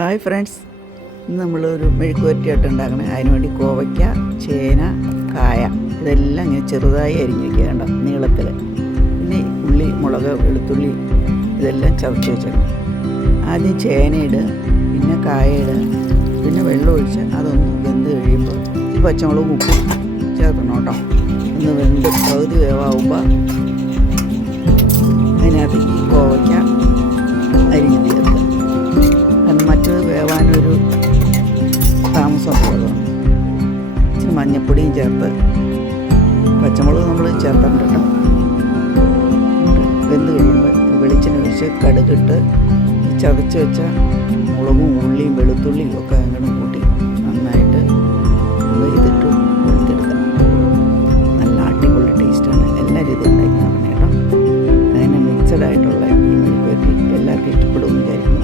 Hi friends, ഇന്ന് നമ്മളൊരു മെഴുക്കുവരട്ടിയായിട്ട് ഉണ്ടാക്കണേ. അതിനുവേണ്ടി കോവയ്ക്ക, ചേന, കായ ഇതെല്ലാം ഇങ്ങനെ ചെറുതായി അരിഞ്ഞിരിക്കുക കണ്ടോ, നീളത്തിൽ. പിന്നെ ഉള്ളി, മുളക്, വെളുത്തുള്ളി ഇതെല്ലാം ചതച്ച് വെച്ചേക്കണം. ആദ്യം ചേന ഇടുക, പിന്നെ കായ ഇടുക, പിന്നെ വെള്ളം ഒഴിച്ച് അതൊന്ന് വെന്ത് കഴിയുമ്പോൾ ഈ പച്ചമുളകും ഉപ്പും ചേർക്കണം കേട്ടോ. ഒന്ന് വെന്ത് പകുതി വേവാകുമ്പോൾ അതിനകത്ത് ഈ കോവയ്ക്ക അരിഞ്ഞ് ചേർക്കുക. കാരണം മറ്റത് വേവാനൊരു താമസം പോകുന്നു. ഇച്ചിരി മഞ്ഞപ്പൊടിയും ചേർത്ത് പച്ചമുളക് നമ്മൾ ചേർത്തിട്ടുണ്ട് കേട്ടോ. വെന്ത് കഴിയുമ്പോൾ വെളിച്ചെണ്ണ ഒഴിച്ച് കടുകിട്ട് ചതച്ച് വെച്ച മുളകും ഉള്ളിയും വെളുത്തുള്ളിയും ഒക്കെ അങ്ങനെ കൂട്ടി നന്നായിട്ട് ഇതിട്ട് കൊടുത്തെടുക്കാം. നല്ല അടിപൊളി ടേസ്റ്റാണ്. എല്ലാവരും ഇത് ഉണ്ടാക്കി നോക്കണം കേട്ടോ. അങ്ങനെ മിക്സഡായിട്ടുള്ള ഈ മെഴുക്കുവരട്ടി എല്ലാവർക്കും ഇഷ്ടപ്പെടുമെന്ന് വിചാരിക്കുന്നു.